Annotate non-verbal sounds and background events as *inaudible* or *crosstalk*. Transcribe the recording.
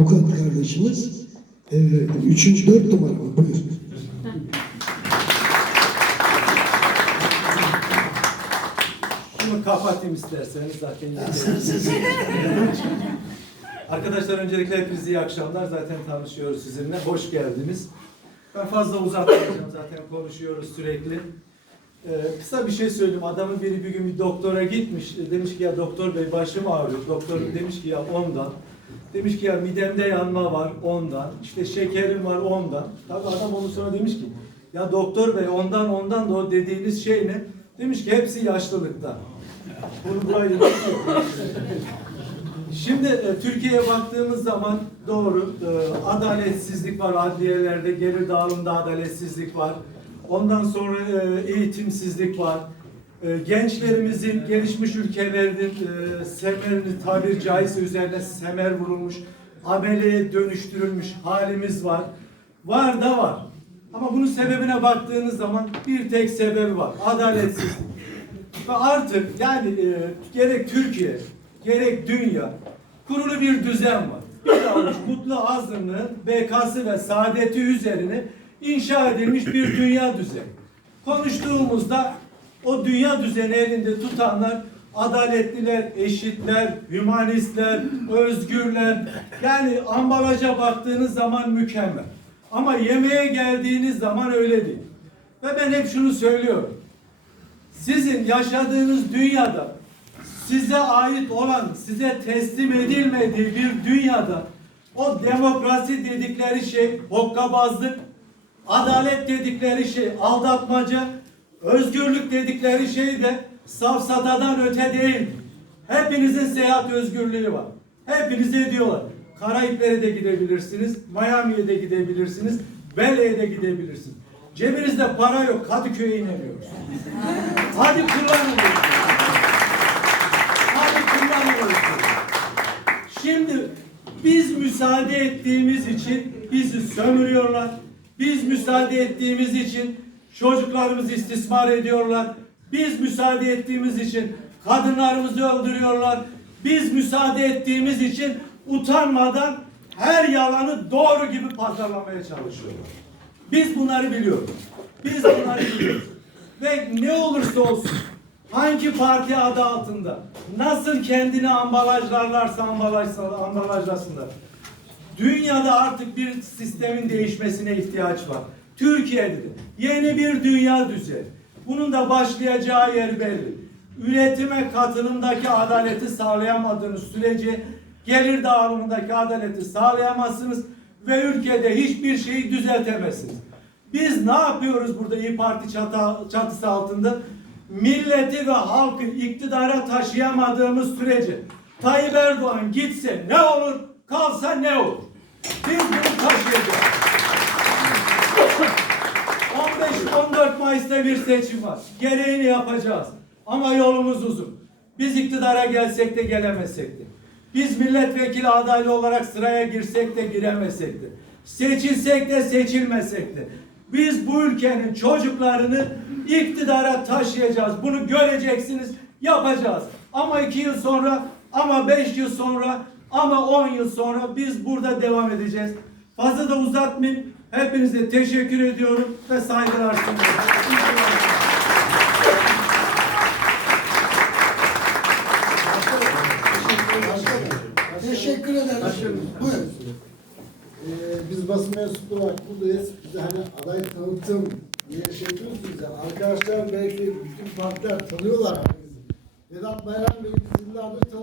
avukat kardeşimiz. E, üçüncü, dört numara mı? Buyur. Bunu kapatayım isterseniz zaten. *laughs* Arkadaşlar öncelikle hepinize iyi akşamlar. Zaten tanışıyoruz sizinle. Hoş geldiniz. Ben fazla uzatmayacağım. Zaten konuşuyoruz sürekli. Ee, kısa bir şey söyleyeyim. Adamın biri bir gün bir doktora gitmiş. Demiş ki ya doktor bey başım ağrıyor. Doktor demiş ki ya ondan. Demiş ki ya midemde yanma var ondan. İşte şekerim var ondan. Tabii adam onu sonra demiş ki ya doktor bey ondan ondan da o dediğiniz şey ne? Demiş ki hepsi yaşlılıktan. Bunu burayı Şimdi e, Türkiye'ye baktığımız zaman doğru e, adaletsizlik var adliyelerde, gelir dağılımında adaletsizlik var. Ondan sonra e, eğitimsizlik var. E, gençlerimizin gelişmiş ülkelerinin e, semerini tabir caizse üzerine semer vurulmuş, ameleye dönüştürülmüş halimiz var. Var da var. Ama bunun sebebine baktığınız zaman bir tek sebebi var. Adaletsizlik. Ve artık yani e, gerek Türkiye, gerek dünya kurulu bir düzen var. Bir avuç mutlu azınlığın bekası ve saadeti üzerine inşa edilmiş bir dünya düzeni. Konuştuğumuzda o dünya düzeni elinde tutanlar adaletliler, eşitler, hümanistler, özgürler. Yani ambalaja baktığınız zaman mükemmel. Ama yemeğe geldiğiniz zaman öyle değil. Ve ben hep şunu söylüyorum sizin yaşadığınız dünyada size ait olan, size teslim edilmediği bir dünyada o demokrasi dedikleri şey hokkabazlık, adalet dedikleri şey aldatmaca, özgürlük dedikleri şey de safsatadan öte değil. Hepinizin seyahat özgürlüğü var. Hepinize diyorlar. Karayiplere de gidebilirsiniz, Miami'ye de gidebilirsiniz, Bele'ye de gidebilirsiniz. Cebinizde para yok, Kadıköy'e inemiyoruz. Hadi kullanın. Hadi kullanın. Şimdi biz müsaade ettiğimiz için bizi sömürüyorlar. Biz müsaade ettiğimiz için çocuklarımızı istismar ediyorlar. Biz müsaade ettiğimiz için kadınlarımızı öldürüyorlar. Biz müsaade ettiğimiz için utanmadan her yalanı doğru gibi pazarlamaya çalışıyorlar. Biz bunları biliyoruz. Biz bunları biliyoruz. Ve ne olursa olsun hangi parti adı altında nasıl kendini ambalajlarlarsa ambalajla- ambalajlasınlar. Dünyada artık bir sistemin değişmesine ihtiyaç var. Türkiye'de de yeni bir dünya düzeni. Bunun da başlayacağı yer belli. Üretime katılımdaki adaleti sağlayamadığınız sürece gelir dağılımındaki adaleti sağlayamazsınız ve ülkede hiçbir şeyi düzeltemezsiniz. Biz ne yapıyoruz burada İyi Parti çatı, çatısı altında? Milleti ve halkı iktidara taşıyamadığımız sürece Tayyip Erdoğan gitse ne olur, kalsa ne olur? Biz bunu taşıyacağız. Mayıs'ta bir seçim var. Gereğini yapacağız. Ama yolumuz uzun. Biz iktidara gelsek de gelemesek de. Biz milletvekili adaylı olarak sıraya girsek de giremesek de. Seçilsek de seçilmesek de. Biz bu ülkenin çocuklarını iktidara taşıyacağız. Bunu göreceksiniz, yapacağız. Ama iki yıl sonra, ama beş yıl sonra, ama on yıl sonra biz burada devam edeceğiz. Fazla da uzatmayayım. Hepinize teşekkür ediyorum ve saygılar sunuyorum. Teşekkür ederim. Buyurun. Ee, biz basın mensubu olarak buradayız. Bize hani aday tanıtım diye şey yapıyorsunuz ya. Arkadaşlar belki bütün partiler tanıyorlar. Vedat Bayram Bey'i biz yıllardır.